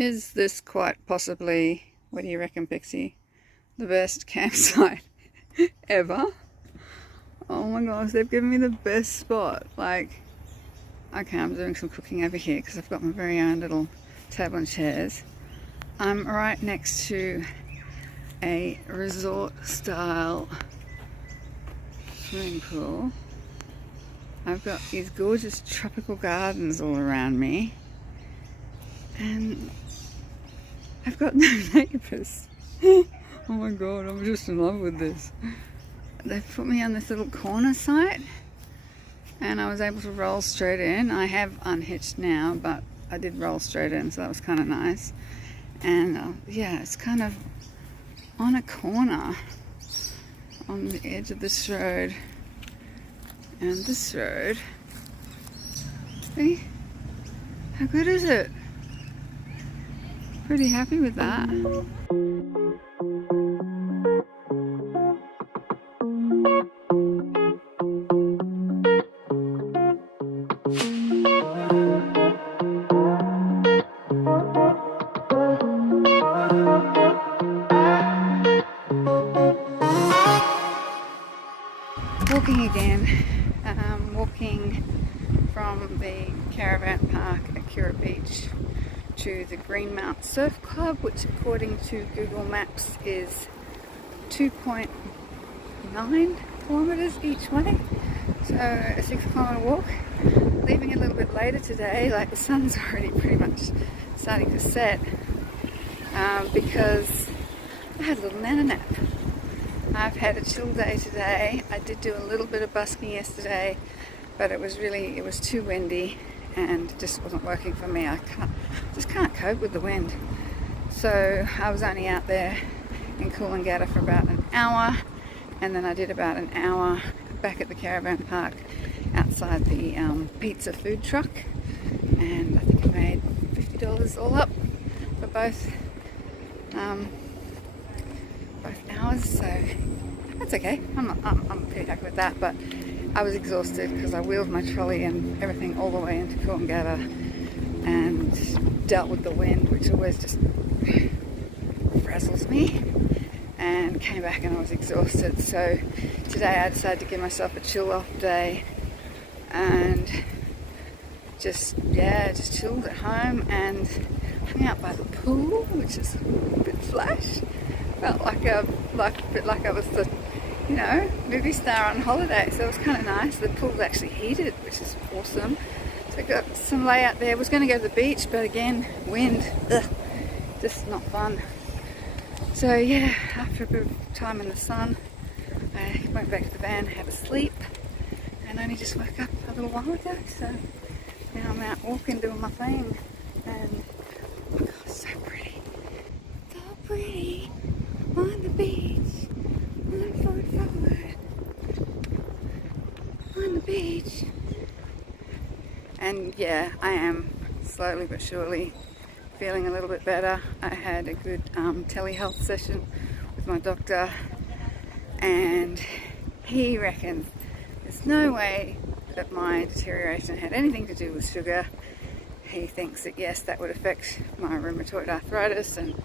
Is this quite possibly, what do you reckon, Pixie, the best campsite ever? Oh my gosh, they've given me the best spot. Like, okay, I'm doing some cooking over here because I've got my very own little table and chairs. I'm right next to a resort style swimming pool. I've got these gorgeous tropical gardens all around me, and I've got no neighbours. Oh my god, I'm just in love with this. They've put me on this little corner site and I was able to roll straight in. I have unhitched now, but I did roll straight in, so that was kind of nice. And yeah, it's kind of on a corner on the edge of this road and this road. See? How good is it? Pretty happy with that. Walking again. Walking from the caravan park at Kira Beach to the Greenmount Surf Club, which according to Google Maps is 2.9 kilometres each way, so a 6-kilometre walk. Leaving a little bit later today, like the sun's already pretty much starting to set, because I had a little nana nap. I've had a chill day today. I did do a little bit of busking yesterday, but it was too windy and just wasn't working for me. I just can't cope with the wind. So I was only out there in Coolangatta for about an hour, and then I did about an hour back at the caravan park outside the pizza food truck, and I think I made $50 all up for both hours, so that's okay. I'm pretty happy with that, but I was exhausted because I wheeled my trolley and everything all the way into Coolangatta and dealt with the wind, which always just frazzles me, and came back and I was exhausted. So today I decided to give myself a chill off day and just chilled at home and hung out by the pool, which is a bit flash. Felt like a bit like I was the movie star on holiday, so it was kind of nice. The pool's actually heated, which is awesome. So I got some layout there. Was going to go to the beach, but again, wind, just not fun. So yeah, after a bit of time in the sun, I went back to the van, had a sleep, and only just woke up a little while ago. So now I'm out walking, doing my thing, and oh my god, so pretty, so pretty on the beach. Forward on the beach. And yeah, I am slowly but surely feeling a little bit better. I had a good telehealth session with my doctor, and he reckons there's no way that my deterioration had anything to do with sugar. He thinks that yes, that would affect my rheumatoid arthritis and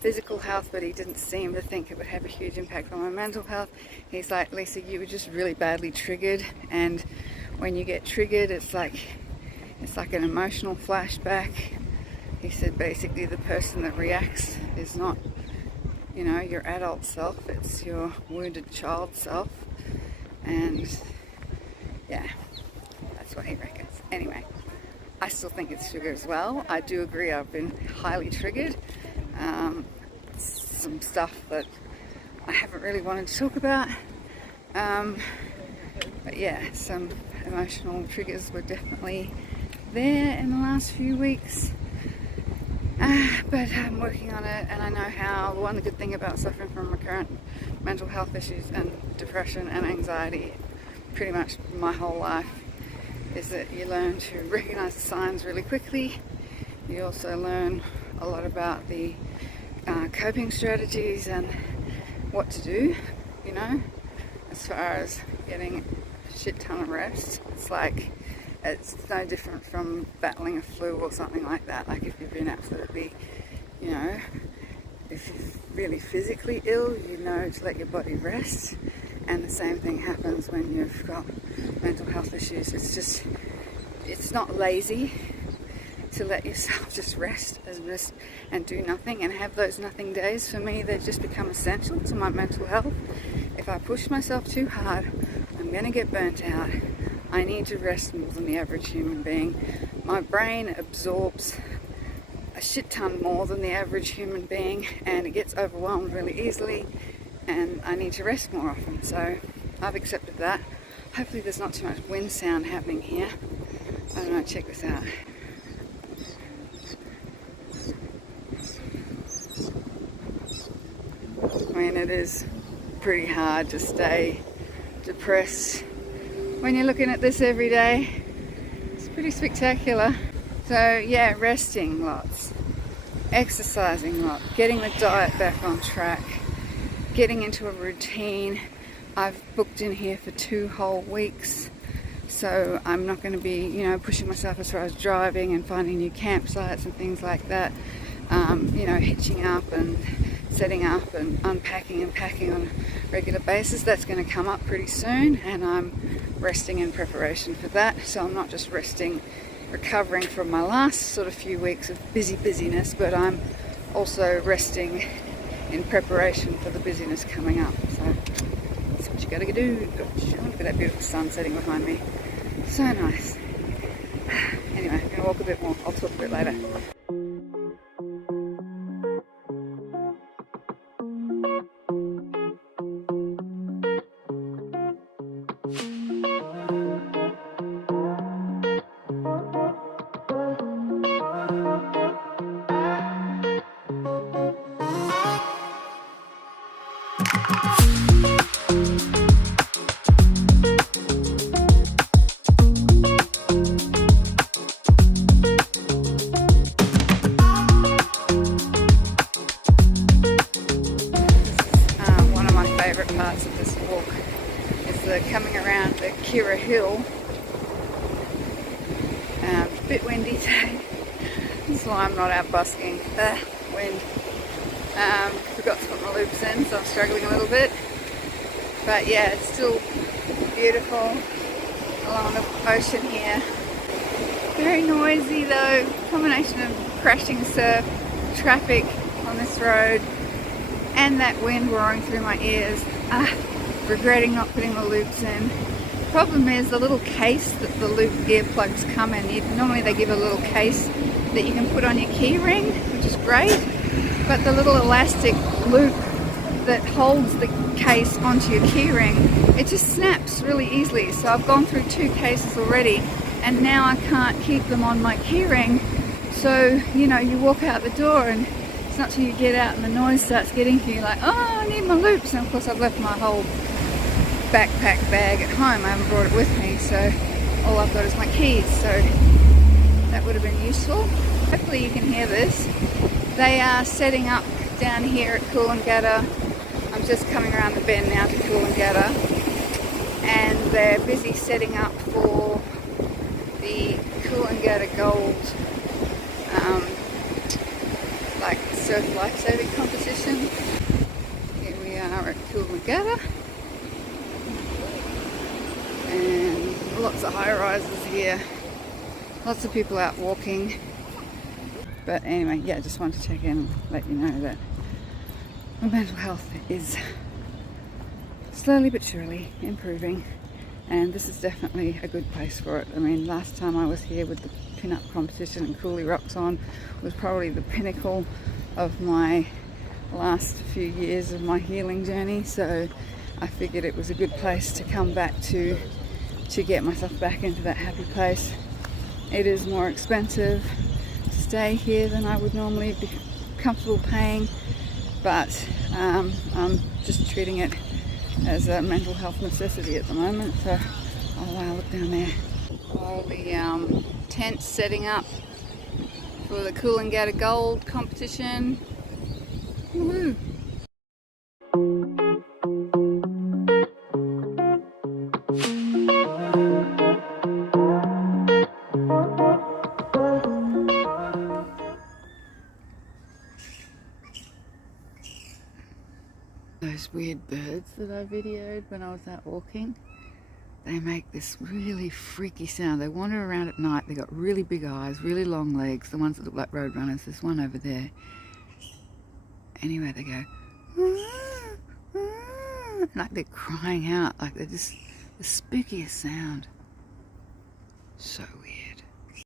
physical health, but he didn't seem to think it would have a huge impact on my mental health. He's like, Lisa, you were just really badly triggered, and when you get triggered, it's like an emotional flashback. He said basically the person that reacts is not, your adult self, it's your wounded child self, and yeah, that's what he reckons. Anyway, I still think it's sugar as well. I do agree I've been highly triggered. Some stuff that I haven't really wanted to talk about, but yeah, some emotional triggers were definitely there in the last few weeks, but I'm working on it, and I know how. The one good thing about suffering from recurrent mental health issues and depression and anxiety pretty much my whole life is that you learn to recognize the signs really quickly. You also learn a lot about the coping strategies and what to do, as far as getting a shit ton of rest. It's like It's no different from battling a flu or something like that. Like if you've been absolutely, you know, if you're really physically ill, you know to let your body rest. And the same thing happens when you've got mental health issues. It's not lazy to let yourself just rest and do nothing and have those nothing days. For me, they've just become essential to my mental health. If I push myself too hard, I'm going to get burnt out. I need to rest more than the average human being. My brain absorbs a shit ton more than the average human being, and it gets overwhelmed really easily, and I need to rest more often. So I've accepted that. Hopefully there's not too much wind sound happening here. I don't know, check this out. I mean, it is pretty hard to stay depressed when you're looking at this every day. It's pretty spectacular. So yeah, resting lots, exercising lots, getting the diet back on track, getting into a routine. I've booked in here for 2 whole weeks, so I'm not going to be, you know, pushing myself as far as driving and finding new campsites and things like that. You know, hitching up and setting up and unpacking and packing on a regular basis. That's going to come up pretty soon, and I'm resting in preparation for that. So I'm not just resting, recovering from my last sort of few weeks of busyness, but I'm also resting in preparation for the busyness coming up. So that's what you got to do. Look at that beautiful sun setting behind me. So nice. Anyway, I'm going to walk a bit more. I'll talk a bit later. Parts of this walk is the coming around the Kira Hill. It's a bit windy today, that's why I'm not out busking. Wind. Forgot to put my loops in, so I'm struggling a little bit. But yeah, it's still beautiful along the ocean here. Very noisy though, combination of crashing surf, traffic on this road, and that wind roaring through my ears. Regretting not putting the loops in. The problem is the little case that the loop earplugs come in. Normally they give a little case that you can put on your key ring, which is great, but the little elastic loop that holds the case onto your key ring, it just snaps really easily. So I've gone through 2 cases already, and now I can't keep them on my key ring. So, you know, you walk out the door and it's not till you get out and the noise starts getting to you, like, oh, I need my loops. And of course I've left my whole backpack bag at home. I haven't brought it with me, so all I've got is my keys. So that would have been useful. Hopefully you can hear this. They are setting up down here at Coolangatta. I'm just coming around the bend now to Coolangatta, and they're busy setting up for the Coolangatta Gold like surf lifesaving competition. Here we are at Coolangatta, and lots of high rises here, lots of people out walking. But anyway, yeah, just wanted to check in and let you know that my mental health is slowly but surely improving, and this is definitely a good place for it. I mean, last time I was here with the pin-up competition and Coolie Rocks on was probably the pinnacle of my last few years of my healing journey, so I figured it was a good place to come back to get myself back into that happy place. It is more expensive to stay here than I would normally be comfortable paying, but I'm just treating it as a mental health necessity at the moment. So, oh wow, look down there. All the tents setting up for the Coolangatta Gold competition. Woohoo! Those weird birds that I videoed when I was out walking, they make this really freaky sound. They wander around at night. They've got really big eyes, really long legs, the ones that look like road runners. There's one over there. Anyway, they go like they're crying out, like they're just the spookiest sound. So weird.